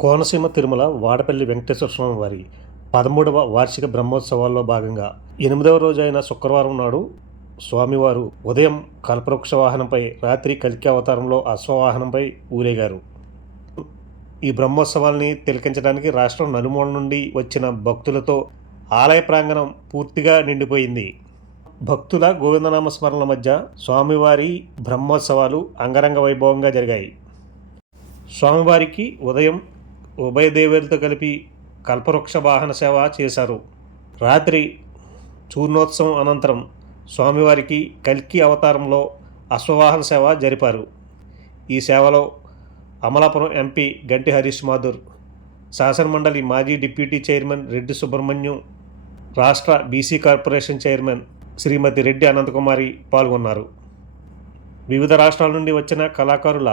కోనసీమ తిరుమల వాడపల్లి వెంకటేశ్వర స్వామి వారి 13వ వార్షిక బ్రహ్మోత్సవాల్లో భాగంగా 8వ రోజు అయిన శుక్రవారం నాడు స్వామివారు ఉదయం కల్పవృక్ష వాహనంపై, రాత్రి కల్కి అవతారంలో అశ్వవాహనంపై ఊరేగారు. ఈ బ్రహ్మోత్సవాల్ని తిలకించడానికి రాష్ట్రం నలుమూల నుండి వచ్చిన భక్తులతో ఆలయ ప్రాంగణం పూర్తిగా నిండిపోయింది. భక్తుల గోవిందనామ స్మరణల మధ్య స్వామివారి బ్రహ్మోత్సవాలు అంగరంగ వైభవంగా జరిగాయి. స్వామివారికి ఉదయం ఉభయ దేవేరులతో కలిపి కల్పవృక్ష వాహన సేవ చేశారు. రాత్రి చూర్ణోత్సవం అనంతరం స్వామివారికి కల్కి అవతారంలో అశ్వవాహన సేవ జరిపారు. ఈ సేవలో అమలాపురం ఎంపీ గంటి హరీష్ మాథుర్, శాసనమండలి మాజీ డిప్యూటీ చైర్మన్ రెడ్డి సుబ్రహ్మణ్యం, రాష్ట్ర బీసీ కార్పొరేషన్ చైర్మన్ శ్రీమతి రెడ్డి అనంతకుమారి పాల్గొన్నారు. వివిధ రాష్ట్రాల నుండి వచ్చిన కళాకారుల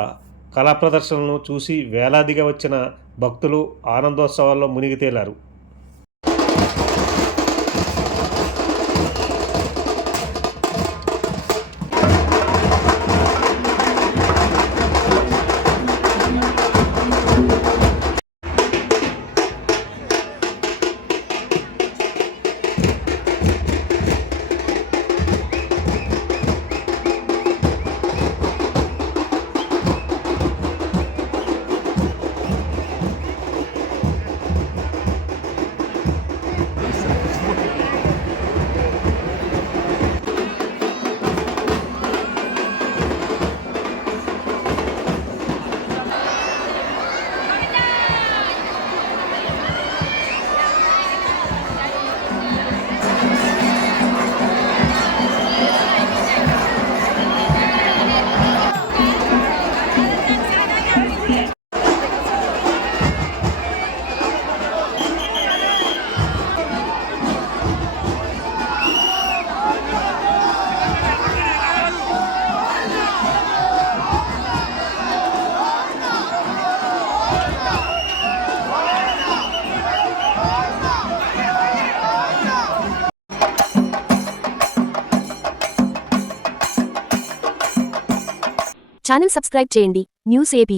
కళా ప్రదర్శనలను చూసి వేలాదిగా వచ్చిన భక్తులు ఆనందోత్సవాల్లో మునిగి తేలారు. ఛానల్ సబ్స్క్రైబ్ చేయండి. News AP.